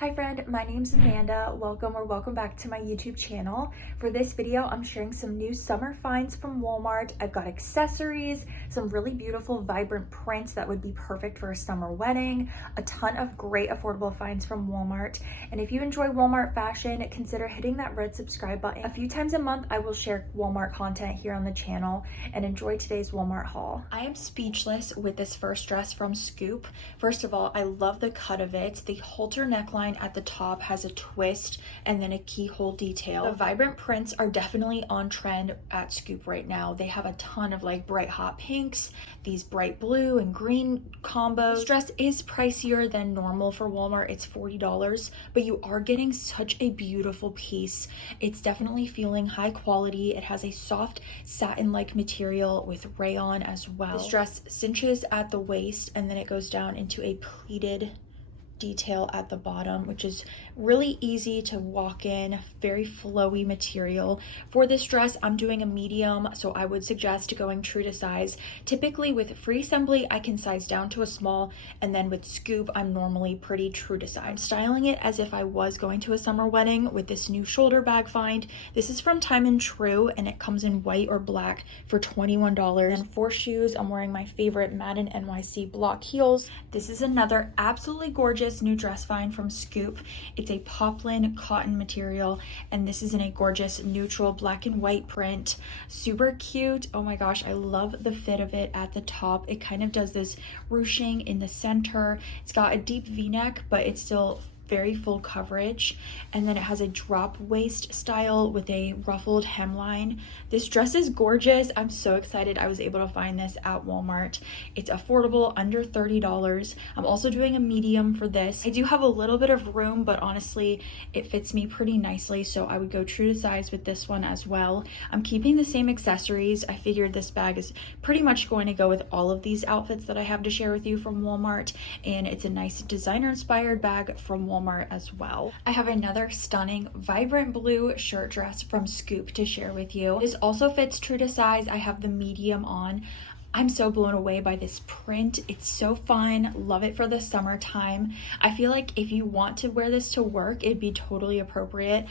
Hi friend, my name's Amanda. Welcome back to my YouTube channel. For this video, I'm sharing some new summer finds from Walmart. I've got accessories, some really beautiful vibrant prints that would be perfect for a summer wedding, a ton of great affordable finds from Walmart. And if you enjoy Walmart fashion, consider hitting that red subscribe button. A few times a month, I will share Walmart content here on the channel, and enjoy today's Walmart haul. I am speechless with this first dress from Scoop. First of all, I love the cut of it. The halter neckline at the top has a twist and then a keyhole detail. The vibrant prints are definitely on trend at Scoop right now. They have a ton of like bright hot pinks, these bright blue and green combos. This dress is pricier than normal for Walmart. It's $40, but you are getting such a beautiful piece. It's definitely feeling high quality. It has a soft satin-like material with rayon as well. This dress cinches at the waist and then it goes down into a pleated detail at the bottom, which is really easy to walk in, very flowy material. For this dress, I'm doing a medium, so I would suggest going true to size. Typically with free assembly, I can size down to a small, and then with Scoop, I'm normally pretty true to size. I'm styling it as if I was going to a summer wedding with this new shoulder bag find. This is from Time and True, and it comes in white or black for $21. And for shoes, I'm wearing my favorite Madden NYC block heels. This is another absolutely gorgeous new dress find from Scoop. It's a poplin cotton material, and this is in a gorgeous neutral black and white print. Super cute. Oh my gosh, I love the fit of it at the top. It kind of does this ruching in the center. It's got a deep v-neck, but it's still very full coverage, and then it has a drop waist style with a ruffled hemline. This dress is gorgeous. I'm so excited I was able to find this at Walmart. It's affordable, under $30. I'm also doing a medium for this. I do have a little bit of room, but honestly it fits me pretty nicely, so I would go true to size with this one as well. I'm keeping the same accessories. I figured this bag is pretty much going to go with all of these outfits that I have to share with you from Walmart, and it's a nice designer inspired bag from Walmart as well. I have another stunning vibrant blue shirt dress from Scoop to share with you. This also fits true to size. I have the medium on. I'm so blown away by this print. It's so fun. Love it for the summertime. I feel like if you want to wear this to work, it'd be totally appropriate.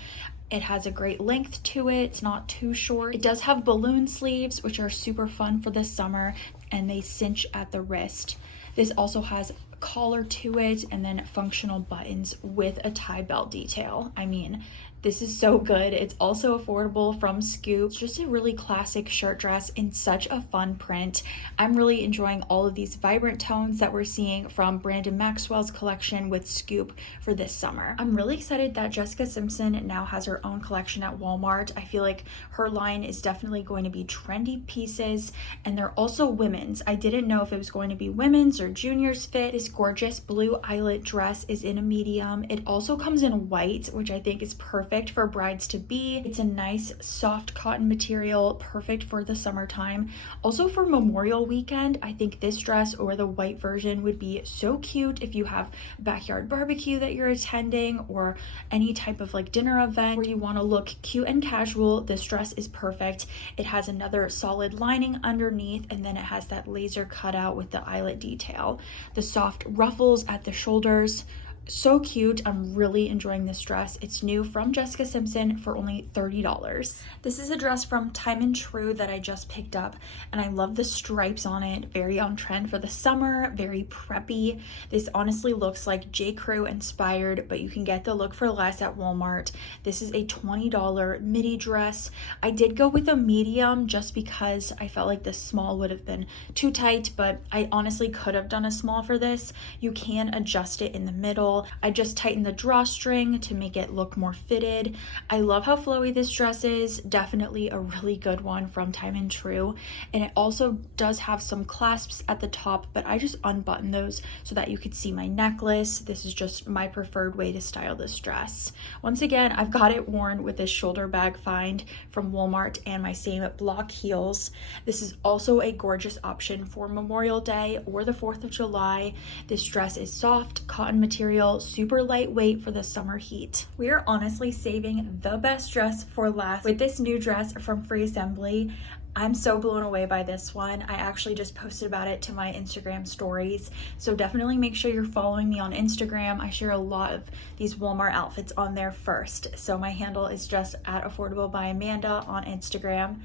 It has a great length to it. It's not too short. It does have balloon sleeves, which are super fun for the summer, and they cinch at the wrist. This also has collar to it and then functional buttons with a tie belt detail. I mean, this is so good. It's also affordable from Scoop. It's just a really classic shirt dress in such a fun print. I'm really enjoying all of these vibrant tones that we're seeing from Brandon Maxwell's collection with Scoop for this summer. I'm really excited that Jessica Simpson now has her own collection at Walmart. I feel like her line is definitely going to be trendy pieces, and they're also women's. I didn't know if it was going to be women's or juniors fit. This gorgeous blue eyelet dress is in a medium. It also comes in white, which I think is perfect for brides to be. It's a nice soft cotton material, perfect for the summertime. Also for Memorial weekend, I think this dress or the white version would be so cute if you have a backyard barbecue that you're attending, or any type of like dinner event where you want to look cute and casual. This dress is perfect. It has another solid lining underneath, and then it has that laser cutout with the eyelet detail. The soft ruffles at the shoulders, so cute. I'm really enjoying this dress. It's new from Jessica Simpson for only $30. This is a dress from Time and True that I just picked up, and I love the stripes on it. Very on trend for the summer, very preppy. This honestly looks like J. Crew inspired, but you can get the look for less at Walmart. This is a $20 midi dress. I did go with a medium just because I felt like the small would have been too tight, but I honestly could have done a small for this. You can adjust it in the middle. I just tightened the drawstring to make it look more fitted. I love how flowy this dress is. Definitely a really good one from Time and True. And it also does have some clasps at the top, but I just unbuttoned those so that you could see my necklace. This is just my preferred way to style this dress. Once again, I've got it worn with this shoulder bag find from Walmart and my same block heels. This is also a gorgeous option for Memorial Day or the 4th of July. This dress is soft cotton material, super lightweight for the summer heat. We are honestly saving the best dress for last with this new dress from Free Assembly. I'm so blown away by this one. I actually just posted about it to my Instagram stories. So definitely make sure you're following me on Instagram. I share a lot of these Walmart outfits on there first. So my handle is just at Affordable by Amanda on Instagram.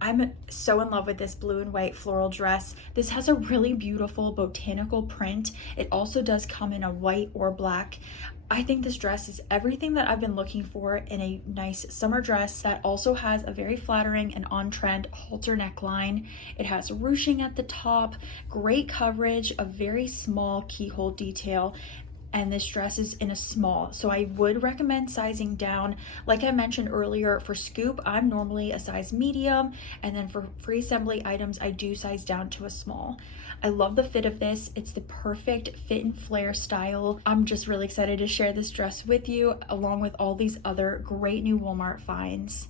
I'm so in love with this blue and white floral dress. This has a really beautiful botanical print. It also does come in a white or black. I think this dress is everything that I've been looking for in a nice summer dress that also has a very flattering and on-trend halter neckline. It has ruching at the top, great coverage, a very small keyhole detail, and this dress is in a small, so I would recommend sizing down. Like I mentioned earlier, for scoop I'm normally a size medium, and then for free assembly items I do size down to a small. I love the fit of this. It's the perfect fit and flare style. I'm just really excited to share this dress with you along with all these other great new Walmart finds.